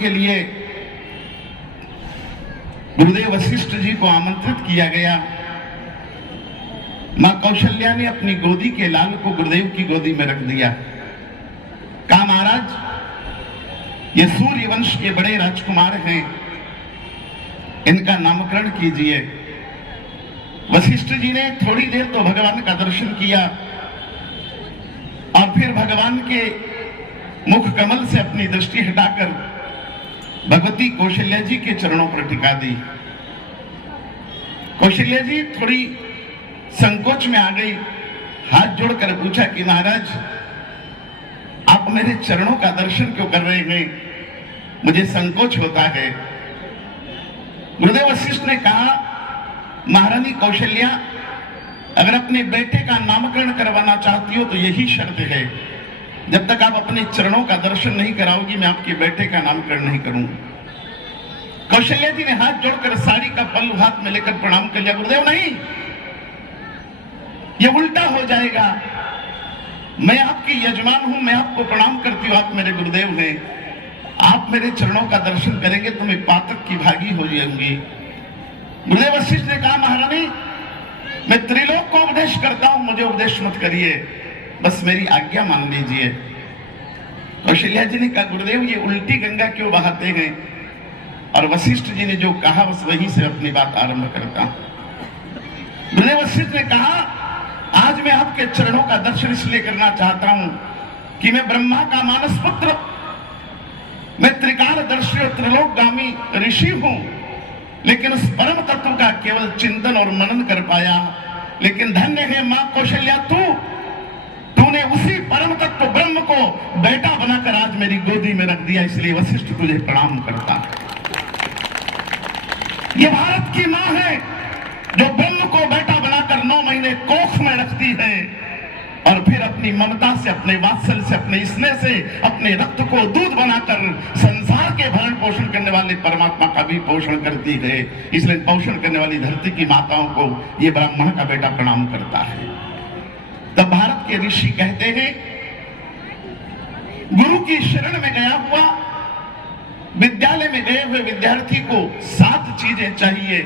के लिए गुरुदेव वशिष्ठ जी को आमंत्रित किया गया। मां कौशल्या ने अपनी गोदी के लाल को गुरुदेव की गोदी में रख दिया। कहा, महाराज ये सूर्य वंश के बड़े राजकुमार हैं, इनका नामकरण कीजिए। वशिष्ठ जी ने थोड़ी देर तो भगवान का दर्शन किया और फिर भगवान के मुख कमल से अपनी दृष्टि हटाकर भगवती कौशल्या जी के चरणों पर टिका दी। कौशल्या जी थोड़ी संकोच में आ गई, हाथ जोड़कर पूछा कि महाराज आप मेरे चरणों का दर्शन क्यों कर रहे हैं, मुझे संकोच होता है। गुरुदेव वशिष्ठ ने कहा, महारानी कौशल्या अगर अपने बेटे का नामकरण करवाना चाहती हो तो यही शर्त है, जब तक आप अपने चरणों का दर्शन नहीं कराओगी मैं आपके बेटे का नामकरण नहीं करूंगा। कौशल्या जी ने हाथ जोड़कर साड़ी का पल्लू हाथ में लेकर प्रणाम कर लिया। गुरुदेव नहीं, ये उल्टा हो जाएगा, मैं आपकी यजमान हूं, मैं आपको प्रणाम करती हूं, आप मेरे गुरुदेव हैं, आप मेरे चरणों का दर्शन करेंगे तो मैं पातक की भागी हो जाऊंगी। गुरुदेव वशिष्ठ ने कहा, महारानी मैं त्रिलोक को उपदेश करता हूं, मुझे उपदेश मत करिए, बस मेरी आज्ञा मान लीजिए। कौशल्या जी ने कहा, गुरुदेव ये उल्टी गंगा क्यों बहाते हैं? और वशिष्ठ जी ने जो कहा बस वहीं से अपनी बात आरंभ करता हूं। गुरुदेव वशिष्ठ ने कहा, आज मैं आपके चरणों का दर्शन इसलिए करना चाहता हूं कि मैं ब्रह्मा का मानस पुत्र, मैं त्रिकालदर्शी और त्रिलोकगामी ऋषि हूं, लेकिन उस परम तत्व का केवल चिंतन और मनन कर पाया। लेकिन धन्य है मां कौशल्या, तूने उसी परम तत्व ब्रह्म को बेटा बनाकर आज मेरी गोदी में रख दिया, इसलिए वशिष्ठ तुझे प्रणाम करता है। ये भारत की मां है जो ब्रह्म को बेटा बनाकर 9 महीने कोख में रखती है और फिर अपनी ममता से, अपने वात्सल्य से, अपने स्नेह से अपने रक्त को दूध बनाकर संसार के भरण पोषण करने वाले परमात्मा का भी पोषण करती है। इसलिए पोषण करने वाली धरती की माताओं को ये ब्राह्मण का बेटा प्रणाम करता है। तब भारत के ऋषि कहते हैं, गुरु की शरण में गया हुआ विद्यालय में गए हुए विद्यार्थी को 7 चीजें चाहिए।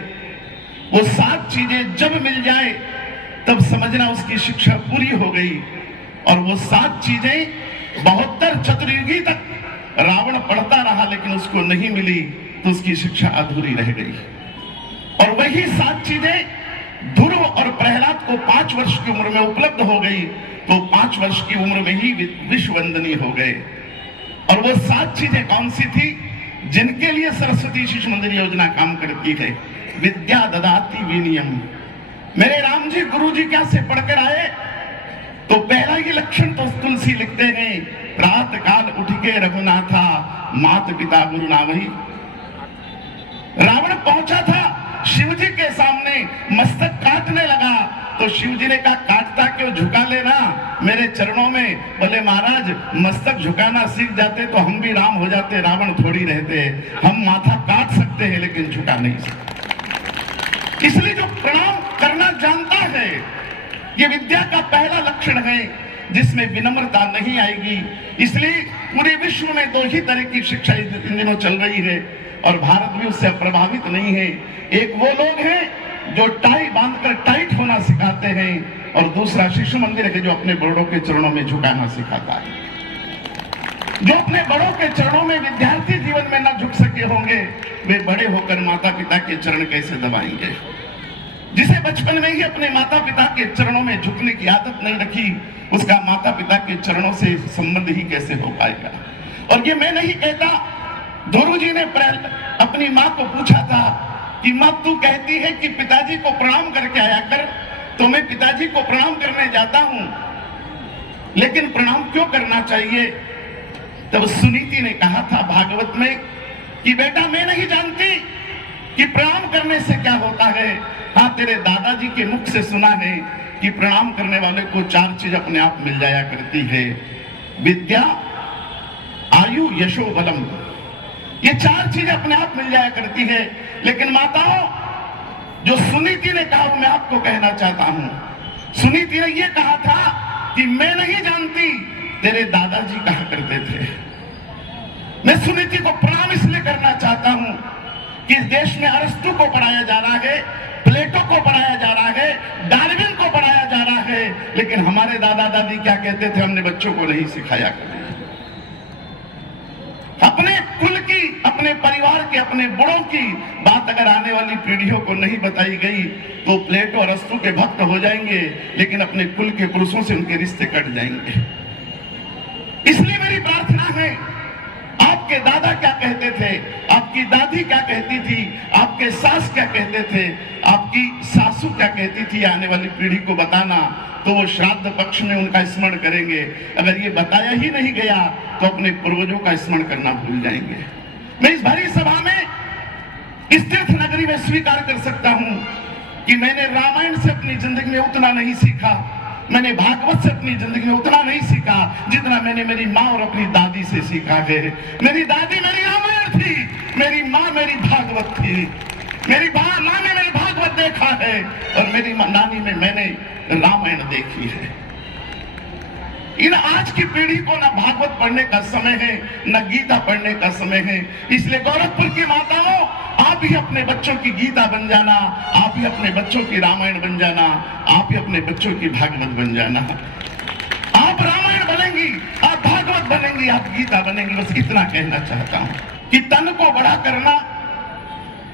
वो 7 चीजें जब मिल जाए तब समझना उसकी शिक्षा पूरी हो गई। और वो 7 चीजें 72 चतुर्युगी तक रावण पढ़ता रहा लेकिन उसको नहीं मिली तो उसकी शिक्षा अधूरी रह गई। और वही 7 चीजें ध्रुव और प्रहलाद को 5 वर्ष की उम्र में उपलब्ध हो गई तो 5 वर्ष की उम्र में ही विश्ववंदनीय हो गए। और वो 7 चीजें कौन सी थी जिनके लिए सरस्वती शिशु मंदिर योजना काम करती है? विद्या ददाति विनियम। मेरे राम जी गुरु जी क्या से पढ़कर आए तो पहला ही लक्षण तो तुलसी लिखते हैं, प्रातः काल उठ के रघुनाथा मात पिता गुरु नावही। रावण पहुंचा था शिव जी के सामने, मस्तक काटने लगा तो शिव जी ने कहा, काटता क्यों, झुका लेना मेरे चरणों में। बोले महाराज मस्तक झुकाना सीख जाते तो हम भी राम हो जाते, रावण थोड़ी रहते, हम माथा काट सकते हैं लेकिन झुका नहीं सकते। इसलिए जो प्रणाम करना जानता है, ये विद्या का पहला लक्षण है जिसमें विनम्रता नहीं आएगी। इसलिए पूरे विश्व में 2 ही तरह की शिक्षा इन दिनों चल रही है और भारत भी उससे प्रभावित नहीं है। एक वो लोग हैं जो टाई बांधकर टाइट होना सिखाते हैं और दूसरा शिशु मंदिर है जो अपने बड़ों के चरणों में झुकाना सिखाता है। जो अपने बड़ों के चरणों में विद्यार्थी जीवन में न झुक सके होंगे वे बड़े होकर माता पिता के चरण कैसे दबाएंगे? जिसे बचपन में ही अपने माता पिता के चरणों में झुकने की आदत नहीं रखी उसका माता पिता के चरणों से संबंध ही कैसे हो पाएगा? और ये मैं नहीं कहता, ध्रुव जी ने अपनी माँ को पूछा था कि माँ तू कहती है कि पिताजी को प्रणाम करके आया कर, तो मैं पिताजी को प्रणाम करने जाता हूं लेकिन प्रणाम क्यों करना चाहिए? तब सुनीति ने कहा था भागवत में कि बेटा मैं नहीं जानती कि प्रणाम करने से क्या होता है। हाँ तेरे दादाजी के मुख से सुना है कि प्रणाम करने वाले को 4 चीज अपने आप मिल जाया करती है, विद्या आयु यशो बलम। ये 4 चीजें अपने आप मिल जाया करती है। लेकिन माताओं जो सुनीति ने कहा वो मैं आपको कहना चाहता हूं। सुनीति ने ये कहा था कि मैं नहीं जानती, तेरे दादाजी कहा करते थे। मैं सुनीति को प्रणाम इसलिए करना चाहता हूं कि इस देश में अरस्तु को पढ़ाया जा रहा है, प्लेटो को पढ़ाया जा रहा है, डार्विन को पढ़ाया जा रहा है, लेकिन हमारे दादा दादी क्या कहते थे हमने बच्चों को नहीं सिखाया। अपने कुल की, अपने परिवार के, अपने बड़ों की बात अगर आने वाली पीढ़ियों को नहीं बताई गई तो प्लेटो और अरस्तु के भक्त हो जाएंगे, लेकिन अपने कुल के पुरुषों से उनके रिश्ते कट जाएंगे। इसलिए मेरी प्रार्थना है, आपके दादा क्या कहते थे, आपकी दादी क्या कहती थी, आपके सास क्या कहते थे, आपकी सासू क्या कहती थी, आने वाली पीढ़ी को बताना, तो वो श्राद्ध पक्ष में उनका स्मरण करेंगे। अगर ये बताया ही नहीं गया तो अपने पूर्वजों का स्मरण करना भूल जाएंगे। मैं इस भारी सभा में, इस तीर्थ नगरी में स्वीकार कर सकता हूं कि मैंने रामायण से अपनी जिंदगी में उतना नहीं सीखा, मैंने भागवत से अपनी जिंदगी में उतना नहीं सीखा जितना मैंने मेरी माँ और अपनी दादी से सीखा है। मेरी दादी मेरी रामायण थी, मेरी माँ मेरी भागवत थी, मेरी माँ ने मेरी भागवत देखा है और मेरी नानी में मैंने रामायण देखी है। इन आज की पीढ़ी को ना भागवत पढ़ने का समय है, न गीता पढ़ने का समय है। इसलिए गोरखपुर की माताओं, आप ही अपने बच्चों की गीता बन जाना, आप ही अपने बच्चों की रामायण बन जाना, आप ही अपने बच्चों की भागवत बन जाना। आप रामायण बनेंगी, आप भागवत बनेंगी, आप गीता बनेंगी। बस इतना कहना चाहता हूं कि तन को बड़ा करना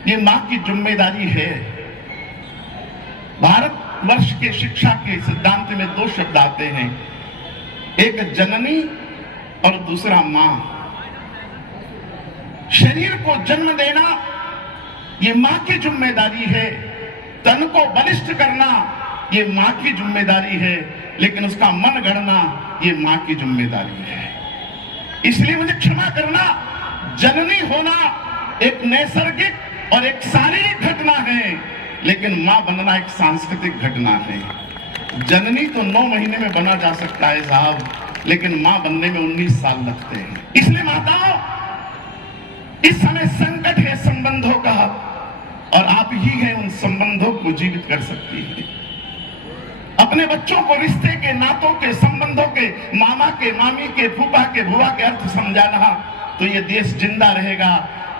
ये मां की जिम्मेदारी है। भारतवर्ष के शिक्षा के सिद्धांत में दो शब्द आते हैं, एक जननी और दूसरा मां। शरीर को जन्म देना ये मां की जिम्मेदारी है, तन को बलिष्ठ करना ये मां की जिम्मेदारी है, लेकिन उसका मन गढ़ना ये मां की जिम्मेदारी है। इसलिए मुझे क्षमा करना, जननी होना एक नैसर्गिक और एक शारीरिक घटना है, लेकिन मां बनना एक सांस्कृतिक घटना है। जननी तो 9 महीने में बना जा सकता है साहब, लेकिन मां बनने में 19 साल लगते हैं। इसलिए माताओं, इस समय संकट है संबंधों का, और आप ही हैं उन संबंधों को जीवित कर सकती है। अपने बच्चों को रिश्ते के, नातों के, संबंधों के, मामा के, मामी के, फूफा के, बुआ के अर्थ समझाना, तो ये देश जिंदा रहेगा।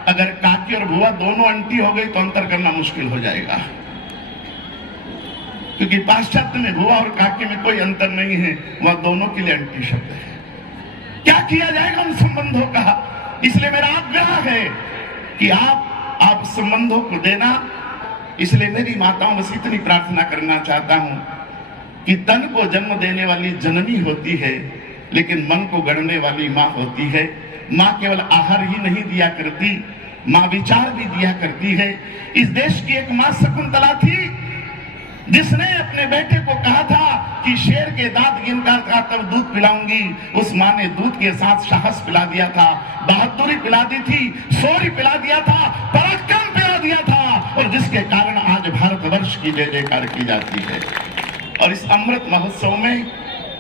अगर काकी और बुआ दोनों आंटी हो गई तो अंतर करना मुश्किल हो जाएगा, क्योंकि पाश्चात्य में बुआ और काकी में कोई अंतर नहीं है, वह दोनों के लिए आंटी शब्द है। क्या किया जाएगा उन संबंधों का? इसलिए मेरा आग्रह है कि आप संबंधों को देना। इसलिए मेरी माताओं, बस इतनी प्रार्थना करना चाहता हूं कि तन को जन्म देने वाली जननी होती है, लेकिन मन को गढ़ने वाली मां होती है। मां केवल आहार ही नहीं दिया करती, मां विचार भी दिया करती है। इस देश की एक मां शकुंतला थी, जिसने अपने बेटे को कहा था कि शेर के दांत गिनकर का तब दूध पिलाऊंगी। उस मां ने दूध के साथ साहस पिला दिया था, बहादुरी पिला दी थी, शौर्य पिला दिया था, पराक्रम पिला दिया था, और जिसके कारण आज भारतवर्ष की जय जयकार की जाती है। और इस अमृत महोत्सव में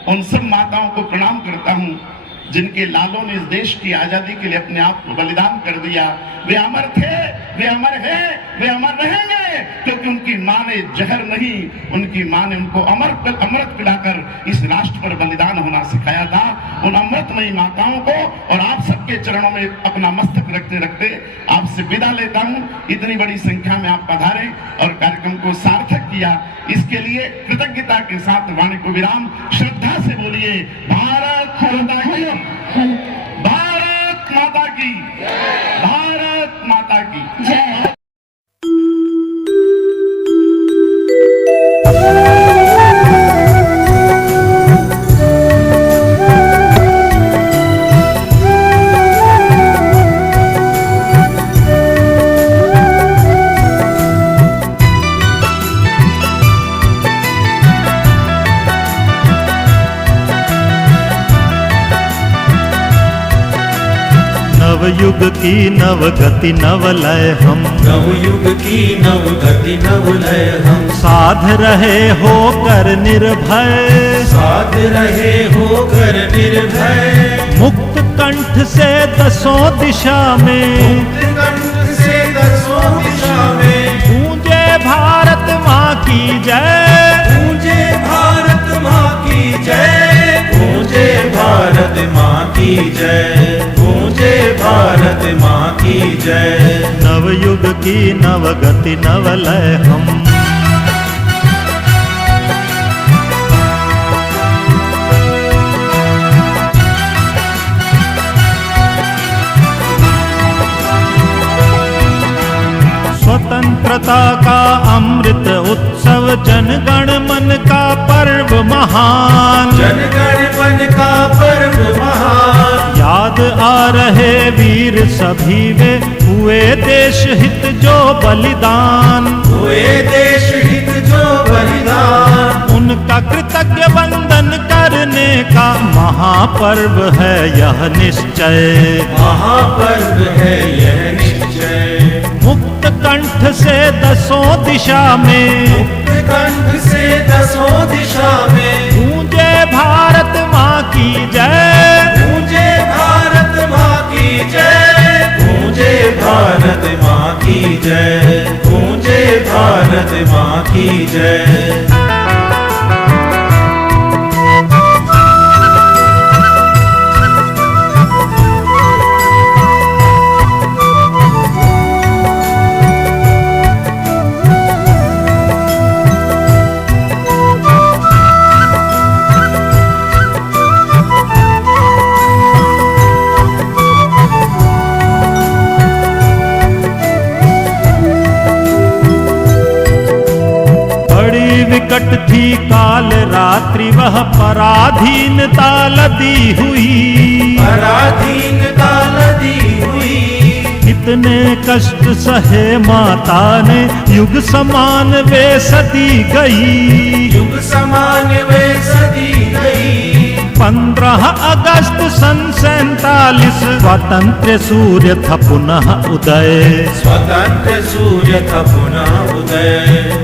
उन सब माताओं को प्रणाम करता हूं जिनके लालों ने इस देश की आजादी के लिए अपने आप को बलिदान कर दिया। वे अमर थे, वे अमर हैं, वे अमर रहेंगे, क्योंकि उनकी मां ने जहर नहीं, उनकी मां ने उनको अमृत पिलाकर इस राष्ट्र पर बलिदान होना सिखाया था। उन अमृतमयी माताओं को और आप सबके चरणों में अपना मस्तक रखते रखते आपसे विदा लेता हूं। इतनी बड़ी संख्या में आप पधारे और कार्यक्रम को सार्थक किया, इसके लिए कृतज्ञता के साथ वाणी को विराम। श्रद्धा से बोलिए भारत माता की, भारत माता की, भारत माता की जय। नवयुग की नवगति नवलय हम, नवयुग की नवगति नवलय हम, साध रहे होकर निर्भय, साध रहे होकर निर्भय, मुक्त कंठ से दसों दिशा में, मुक्त कंठ से दसों दिशा में, गूंजे भारत माँ की जय, गूंजे भारत माँ की जय, गूंजे भारत माँ की जय, गूंजे भारत माँ की जय। नवयुग की नवगति नवलय हम। स्वतंत्रता का अमृत उत्सव, जनगण मन का पर्व महान। जनगण मन का पर्व महान। याद आ रहे वीर सभी वे, हुए देश हित जो बलिदान। हुए देश हित जो बलिदान। उनका कृतज्ञ वंदन करने का महापर्व है यह निश्चय। महापर्व है यह निश्चय। मुक्त कंठ से दसों दिशा में, मुक्त कंठ से दसों दिशा में, गूंजे भारत माँ की जय। गूंजे भारत माँ की जय। गूंजे भारत माँ की जय। गूंजे भारत माँ की जय। विकट थी काल रात्रि वह पराधीनता लदी हुई। पराधीनता लदी हुई। कितने कष्ट सहे माता ने, युग समान वे सदी गई। युग समान वे सदी गई। 15 अगस्त सन 47, स्वतंत्र सूर्य था पुनः उदय। स्वतंत्र सूर्य था पुनः उदय।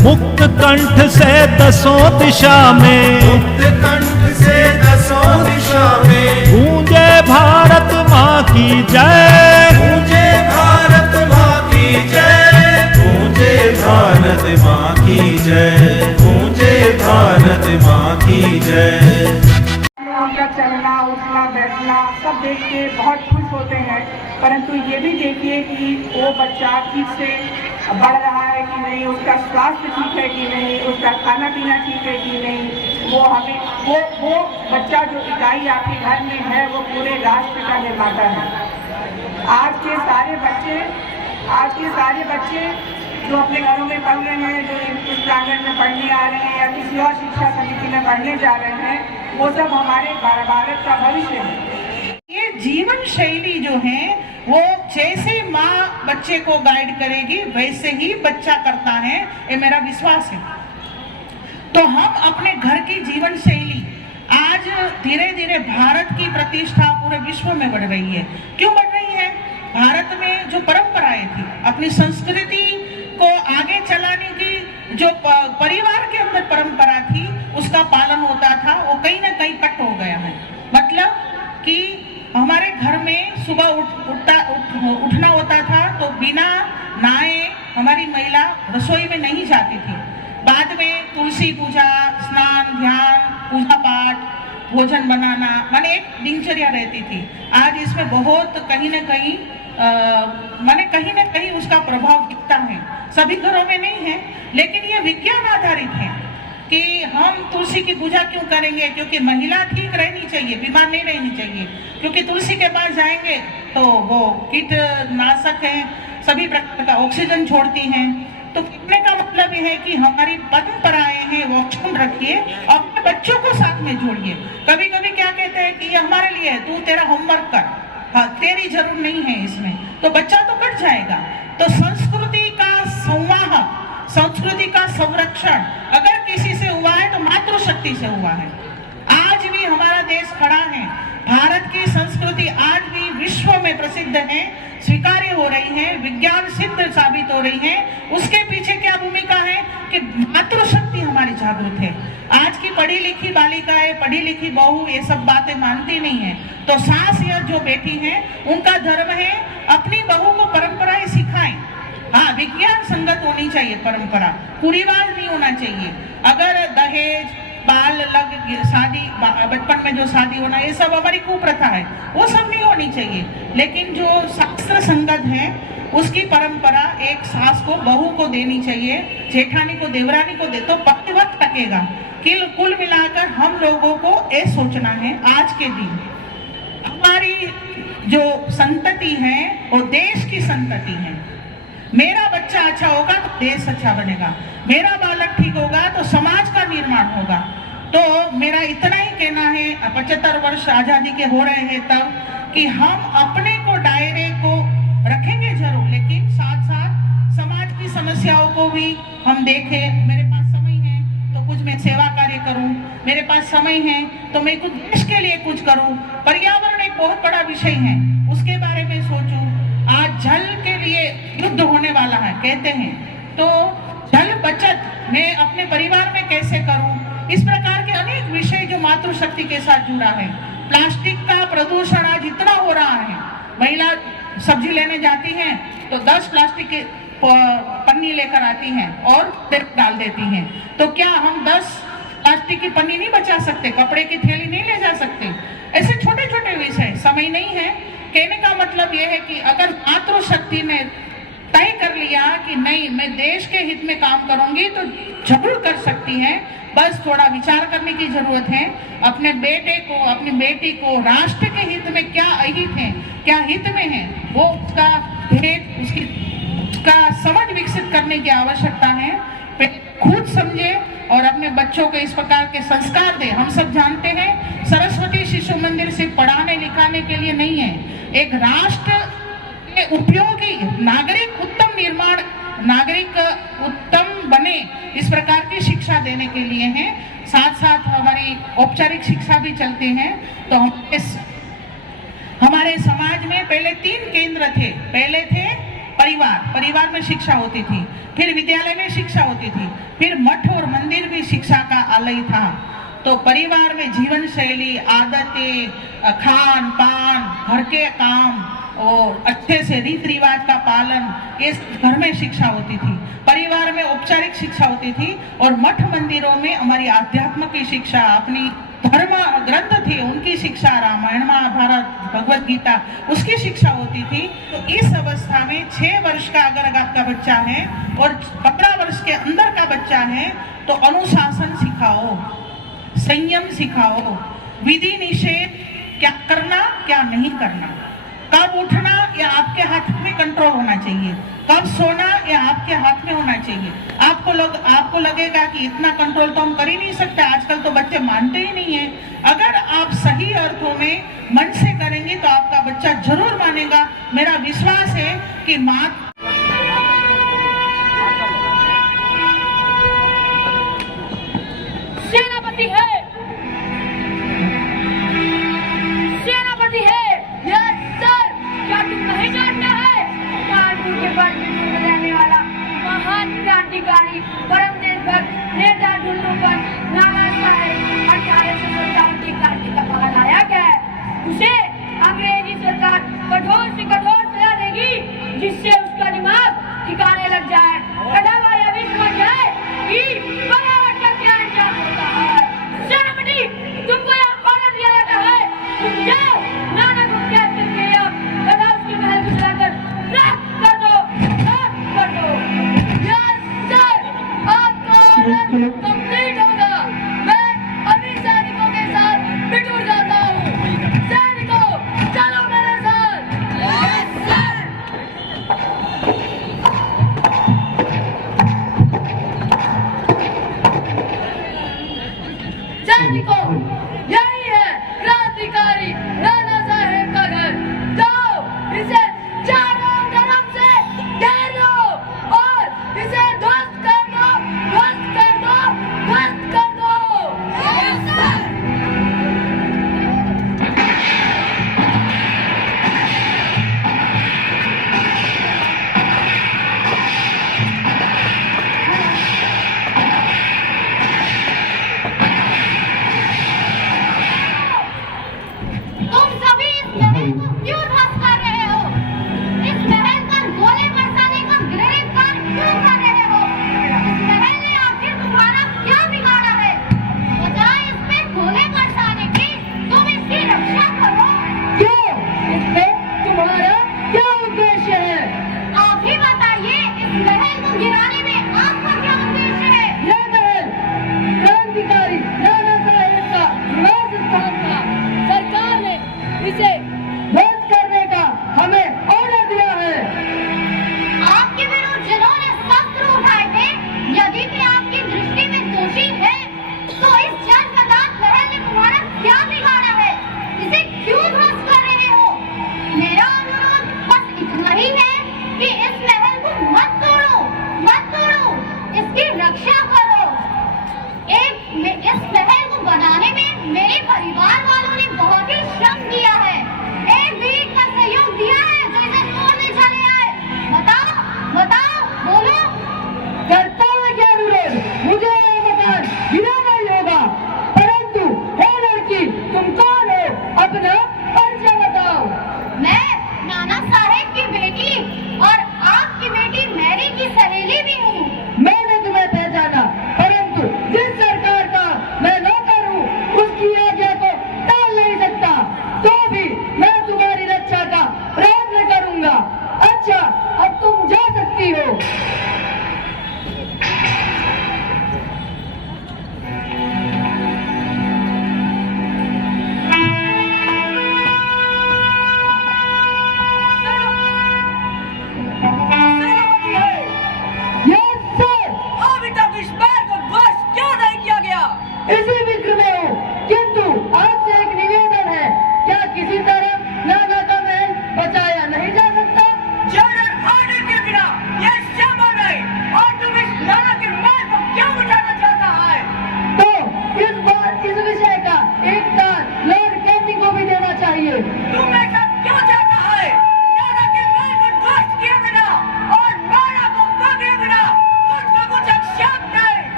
मुक्त कंठ से दसों दिशा में, मुक्त कंठ से दसों दिशा में, गूंजे भारत माँ की जय। गूंजे भारत माँ की जय। गूंजे भारत माँ की जय। गूंजे भारत माँ की जय। उनका चलना उठना बैठना सब देख के बहुत खुश होते हैं, परंतु ये भी देखिए कि वो बच्चा ठीक से बढ़ रहा है कि नहीं, उसका स्वास्थ्य ठीक है कि नहीं, उसका खाना पीना ठीक है कि नहीं। वो हमें वो बच्चा जो इकाई आपके घर में है वो पूरे राष्ट्र का निर्माता है। आज के सारे बच्चे जो अपने घरों में पढ़ रहे हैं, जो इस प्रांगण में पढ़ने आ रहे हैं या किसी और शिक्षा समिति में पढ़ने जा रहे हैं, वो सब हमारे भारत का भविष्य है। ये जीवन शैली जो है वो जैसे माँ बच्चे को गाइड करेगी वैसे ही बच्चा करता है, ये मेरा विश्वास है। तो हम अपने घर की जीवन शैली आज धीरे धीरे भारत की प्रतिष्ठा पूरे विश्व में बढ़ रही है। क्यों बढ़ रही है? भारत में जो परंपराएं थी, अपनी संस्कृति को आगे चलाने की जो परिवार के अंदर परंपरा थी उसका पालन होता था, वो कहीं ना कहीं कट हो गया है। मतलब कि हमारे घर में सुबह उठना होता था तो बिना नहाए हमारी महिला रसोई में नहीं जाती थी। बाद में तुलसी पूजा, स्नान, ध्यान, पूजा पाठ, भोजन बनाना, माने एक दिनचर्या रहती थी। आज इसमें बहुत कहीं ना कहीं उसका प्रभाव दिखता है। सभी घरों में नहीं है, लेकिन ये विज्ञान आधारित है कि हम तुलसी की पूजा क्यों करेंगे, क्योंकि महिला ठीक रहनी चाहिए, बीमार नहीं रहनी चाहिए। क्योंकि तुलसी के पास जाएंगे तो वो कीटनाशक है, सभी प्रकार का ऑक्सीजन छोड़ती हैं। तो कहने का मतलब ये है कि हमारी परंपराएं हैं वो अक्षुण्ण रखिए, अपने बच्चों को साथ में जोड़िए। कभी कभी क्या कहते हैं कि ये हमारे लिए है, तू तेरा होमवर्क कर, हाँ तेरी जरूर नहीं है इसमें, तो बच्चा तो कट जाएगा। तो संस्कृति का संवाहक, संस्कृति का संरक्षण अगर किसी से हुआ है तो मातृशक्ति से हुआ है। आज भी हमारा देश खड़ा है, भारत की संस्कृति आज भी विश्व में प्रसिद्ध है, स्वीकार्य हो रही है, विज्ञान सिद्ध साबित हो रही है। उसके पीछे क्या भूमिका है कि मातृशक्ति हमारी जागृत है। आज की पढ़ी लिखी बालिकाएं, पढ़ी लिखी बहू ये सब बातें मानती नहीं है। तो सास या जो बेटी है उनका धर्म है अपनी बहू को परंपराएं सिखाएं। हाँ, विज्ञान संगत होनी चाहिए परंपरा, कुरीवाज नहीं होना चाहिए। अगर दहेज, बाल लग शादी बचपन में जो शादी होना, ये सब हमारी कुप्रथा है, वो सब नहीं होनी चाहिए। लेकिन जो शास्त्र संगत है उसकी परंपरा एक सास को बहू को देनी चाहिए, जेठानी को देवरानी को दे तो वक्त टकेगा। कुल मिलाकर हम लोगों को ये सोचना है आज के दिन हमारी जो संतति है वो देश की संतति है। मेरा बच्चा अच्छा होगा तो देश अच्छा बनेगा, मेरा बालक ठीक होगा तो समाज का निर्माण होगा। तो मेरा इतना ही कहना है, 75 वर्ष आजादी के हो रहे हैं तब, कि हम अपने को दायरे को रखेंगे जरूर, लेकिन साथ साथ समाज की समस्याओं को भी हम देखें। मेरे पास समय है तो कुछ मैं सेवा कार्य करूं, मेरे पास समय है तो मैं कुछ देश के लिए कुछ करूं। पर्यावरण एक बहुत बड़ा विषय है, उसके बारे में सोचूं। आज जल के लिए युद्ध होने वाला है कहते हैं, तो जल बचत मैं अपने परिवार में कैसे करूं, इस प्रकार के अनेक विषय जो मातृशक्ति के साथ जुड़ा है। प्लास्टिक का प्रदूषण आज इतना हो रहा है, महिला सब्जी लेने जाती हैं तो 10 प्लास्टिक के पन्नी लेकर आती हैं और डाल देती हैं। तो क्या हम 10 प्लास्टिक की पन्नी नहीं बचा सकते, कपड़े की थैली नहीं ले जा सकते? ऐसे छोटे छोटे विषय, समय नहीं है। कहने का मतलब यह है कि अगर मातृशक्ति ने तय कर लिया कि नहीं मैं देश के हित में काम करूंगी तो जरूर कर सकती है, बस थोड़ा विचार करने की जरूरत है। अपने बेटे को अपनी बेटी को राष्ट्र के हित में क्या अहित है, क्या हित में है, वो उसका भेद उसका समझ विकसित करने की आवश्यकता है। खुद समझे और अपने बच्चों को इस प्रकार के संस्कार दे। हम सब जानते हैं सरस्वती शिशु मंदिर सिर्फ पढ़ाने लिखाने के लिए नहीं है, एक राष्ट्र के उपयोगी नागरिक उत्तम निर्माण, नागरिक उत्तम बने इस प्रकार की शिक्षा देने के लिए है। साथ साथ हमारी औपचारिक शिक्षा भी चलते हैं। तो हमारे समाज में पहले 3 केंद्र थे। पहले थे परिवार में शिक्षा होती थी, फिर विद्यालय में शिक्षा होती थी, फिर मठ और मंदिर भी शिक्षा का आलय था। तो परिवार में जीवन शैली, आदतें, खान पान, घर के काम और अच्छे से रीति रिवाज का पालन, ये घर में शिक्षा होती थी। परिवार में औपचारिक शिक्षा होती थी और मठ मंदिरों में हमारी आध्यात्म की शिक्षा, अपनी धर्म ग्रंथ थे उनकी शिक्षा, रामायण महाभारत भगवत गीता उसकी शिक्षा होती थी। तो इस अवस्था में 6 वर्ष का अगर आपका बच्चा है और 15 वर्ष के अंदर का बच्चा है तो अनुशासन सिखाओ, संयम सिखाओ, विधि निषेध क्या करना क्या नहीं करना, कब उठना या आपके हाथ में कंट्रोल होना चाहिए, कब सोना या आपके हाथ में होना चाहिए। आपको लगेगा कि इतना कंट्रोल तो हम कर ही नहीं सकते, आजकल तो बच्चे मानते ही नहीं है। अगर आप सही अर्थों में मन से करेंगे तो आपका बच्चा जरूर मानेगा। मेरा विश्वास है कि माँ सेनापति है, सेनापति है। यस सर, क्या तुम नहीं जानता है कानपुर के बाद में रहने वाला महान क्रांतिकारी परम देशभक्त नेता ढूंढूंकर नाना साहेब 1857 की क्रांति का पता लाया गया है। उसे अंग्रेजी सरकार कठोर से कठोर सजा देगी जिससे उसका दिमाग ठिकाने लग जाए, कढ़ावा यह भी समझ जाए कि बगावत का क्या अंजाम होता है। सेनापति, तुमको यह ऑर्डर दिया जाता है, तुम जाओ नाना को कैद करके आओ, कढ़ा उसकी महल को जलाकर राख कर दो, राख कर दो। यस सर, आपका ऑर्डर कंप्लीट होगा। मैं अभी सैनिकों के साथ बिटूर जाता हूँ। सैनिकों, चलो मेरे साथ। Yes sir. सैनिकों, यही है क्रांतिकारी नाना साहेब का घर। जाओ, इसे चारों तरफ से घेर लो और इसे ध्वस्त कर दो, ध्वस्त कर दो, ध्वस्त कर दो। Yes sir.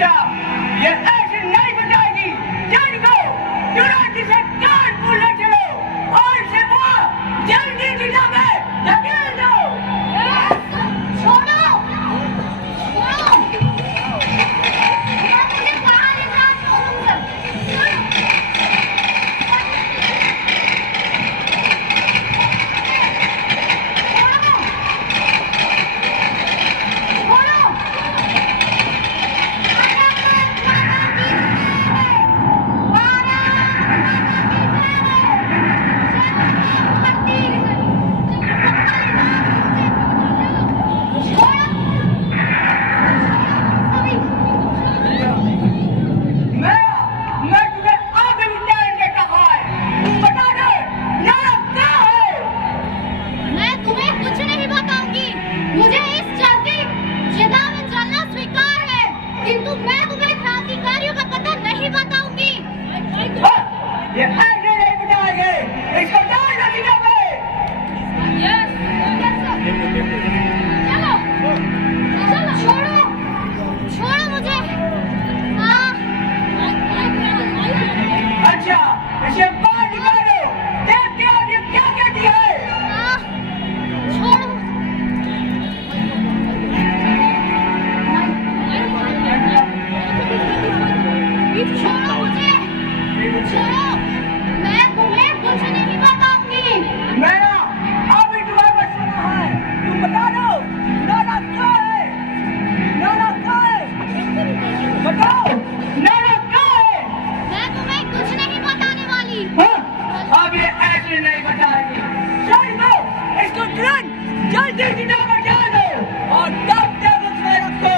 अच्छा, ये ऐसे नहीं बताएगी। जान को चुनौती से कानपुर ले चलो और इसे वहाँ जल्दी जिला में धकेल दो। छोड़ो, छोड़ो। मैं तुझे कहाँ ले जा छोड़ूंगा। मैं तुम्हें आगे बिठाने कहा है। तुम बता दो नाम क्या है? मैं तुम्हें कुछ नहीं बताऊंगी। मुझे इस चलती जिदा में चलना स्वीकार है, किंतु मैं तुम्हें क्रांतिकारियों का पता नहीं बताऊंगी। ये ऐसे नहीं बिठाएंगे। इसको डाल दो जिला में। चलो, चलो, छोड़ो, छोड़ो मुझे। अच्छा, इसे बाहर निकालो। देखते हो ये क्या कहती है? छोड़ो। छोड़ो मुझे, छोड़ो। मैं तुम्हें कुछ नहीं बताऊंगी। मेरा अभी तुम्हारे पास समय है। तुम बता दो नाना क्या है? नाना क्या है? बताओ नाना क्या है? मैं तुम्हें कुछ नहीं बताने वाली। हाँ, अब ये ऐसे नहीं बताएगी। सही दो, इसको तुरंत जल्दी जिला में डाल दो और तब तक उसमें रखो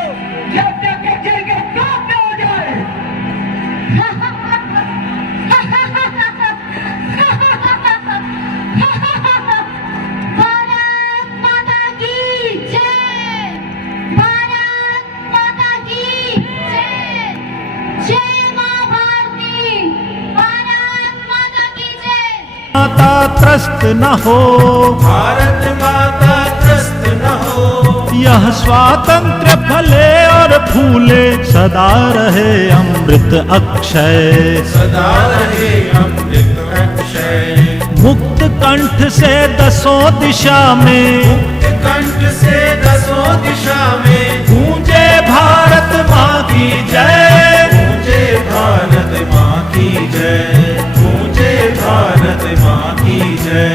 जब तक कि जेल के काम न हो जाए। भारत माता की जय। भारत माता की जय। जय मां भारती। भारत माता की जय। माता त्रस्त न हो, भारत माता त्रस्त न हो, यह स्वातंत्र्य फले और फूले, सदा रहे अमृत अक्षय। सदा रहे अमृत अक्षय। मुक्त कंठ से दसों दिशा में, मुक्त कंठ से दसों दिशा में गूंजे भारत माँ की जय। गूंजे भारत माँ की जय। गूंजे भारत माँ की जय।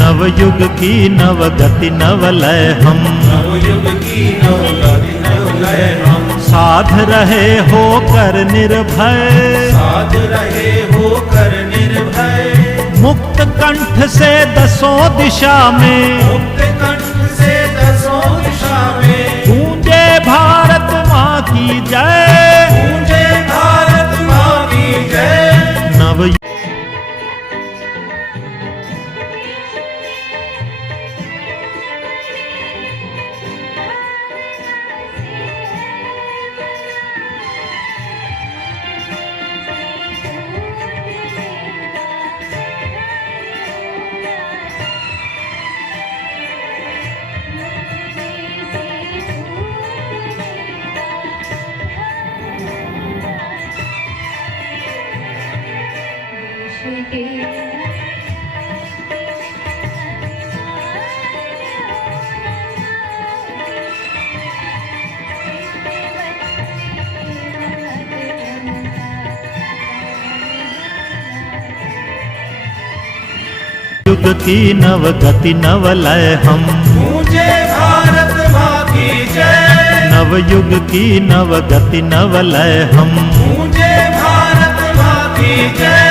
नवयुग की नवगति नवलय हम, नवयुग की नवगति नवलय हम, साध रहे होकर निर्भय। साध रहे होकर निर्भय। मुक्त कंठ से दसों दिशा में, मुक्त कंठ से दसों दिशा में गूंजे भारत माँ की जय। गूंजे भारत माँ की जय। नवयुग युग की नवगति नवलय हम, गूंजे भारत माँ की जय। नवयुग की नवगति नवलय हम। गूंजे भारत माँ की जय।